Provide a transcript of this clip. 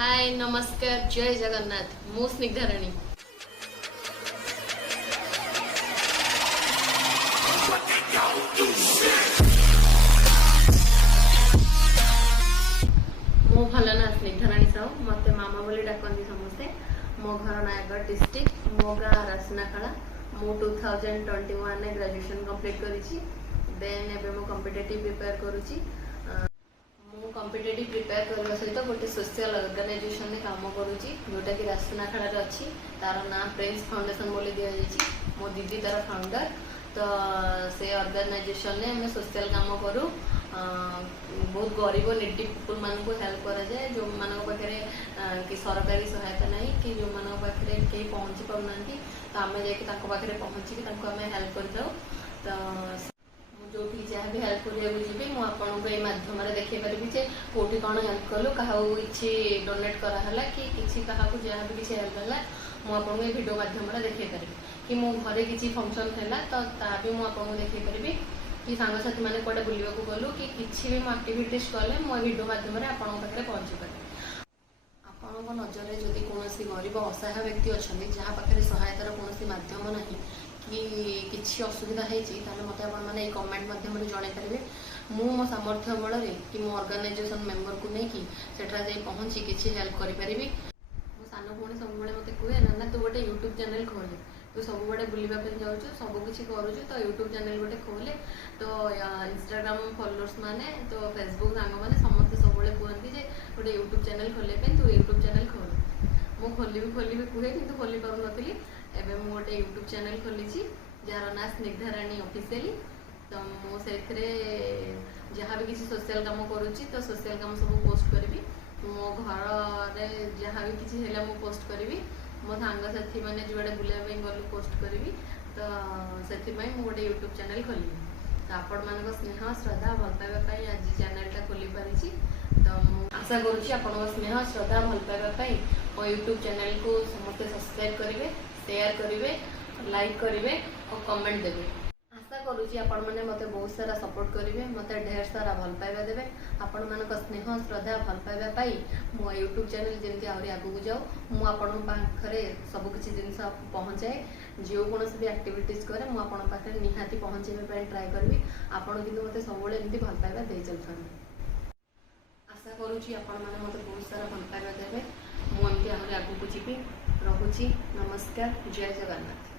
हाय नमस्कार जय जगन्नाथ मु स्निग्धाराणी मो भल ना स्निग्धाराणी साहू मत मामा बोली डाकती समस्ते मो घर नयगढ़ डिस्ट्रिक्ट मो गाँ रासनाखाला मु 2021 ग्रेजुएशन कंप्लीट करी देन एबे मो कॉम्पिटिटिव प्रिपेयर करूची मु कॉम्पिटिटिव प्रिपेयर करबा सहित गोटे सोशल ऑर्गेनाइजेशन में काम करूची जोटा कि रासनाखाला रे अछि तार नाम प्रिंस फाउंडेशन बोली दिया जायछि मो दीदी तार फाउंडर तो से ऑर्गेनाइजेशन ने हमें सोशल काम करूँ बहुत गरीब निडी पीपुल मान को हेल्प करा जाए जो मान पाखे कि सरकारी सहायता नहीं कि जो मान पाखे कहीं पहुँची पाना तो आम जाके पहुँचिकी हेल्प कर तो जो जहाँ भी हेल्प करा जी मुझे ये मध्यम देखे पारि जे कौटी कौन हेल्प कलु क्या कि डोनेट कराला कि क्या जहाँ भी किसी हेल्प है मुझे भिडियो मध्यम देखे पारि कि मो घरे किसी फंक्शन है तो भी मुझे देखे पारि कि सांगसाथी मैंने कौटे बुलवा गलु कि किसी भी आक्टिविटीज कले मो भिडियो मध्यम पाखे पहुँची पारे आपण नजर जदि कौन गरीब असहाय व्यक्ति अच्छा जहाँ पाखे सहायतार कौन मध्यम ना कि किसी असुविधा होती मत आपने कमेंट मध्यम जन पारे मो सामर्थ्य बल कि मो ऑर्गेनाइजेशन मेंबर को लेकिन सेठा जाई पहुँची किसी हेल्प करें मो सान भूणी सब मत कहे ना तू गोटे यूट्यूब चैनल खोले तू सब बड़े बुलापी जाऊँ सबकि करूँ तो यूट्यूब चैनल गोटे खोले तो इंस्टाग्राम फॉलोअर्स माने तो फेसबुक सांग मैंने समस्त सब कहते जे गोटे यूट्यूब चैनल खोलने तू यूट्यूब चैनल खोल मु खोली कहे कि खोली पार नी एवं मु गोटे यूट्यूब चैनल खोली जार ना स्निग्धाराणी ऑफिशियली तो मुझे जहाँ भी किसी सोशल काम करुँची तो सोशल काम सब पोस्ट करी मो घर जहाँ भी किसी है पोस्ट करी मो सांगसाथी मैंने जुआड़े बुलाया गलु पोस्ट करी तो से गोटे यूट्यूब चैनल खोली तो आपण मान स्नेह श्रद्धा भल पाइबापी आज चैनलटा खोली पारी तो आशा करुँची आपण स्नेह श्रद्धा भल पाइबापी मो यूट्यूब चैनल को समस्त सब्सक्राइब करेंगे शेयर करेंगे लाइक करेंगे और कमेंट देवे आशा करुँची आपण मैंने मत बहुत सारा सपोर्ट करेंगे मत ढेर सारा भल पाइबा देवे आपण मान स्नेह श्रद्धा भल पाइबापी मो यूट्यूब चैनल जमी आहरी आगू जाऊँ मुझे सबकि जिन पहुँचाए जो कौन भी आक्टिविटीज करे मुझे निहाती पहुँचे ट्राए करी आपड़ कि मत सब भल पाइबा दे चलते आशा करुँची आपण मैंने मत बहुत सारा भल पाइबा देवे मुझे आहरी आगू जी रोची नमस्कार जय जगन्नाथ।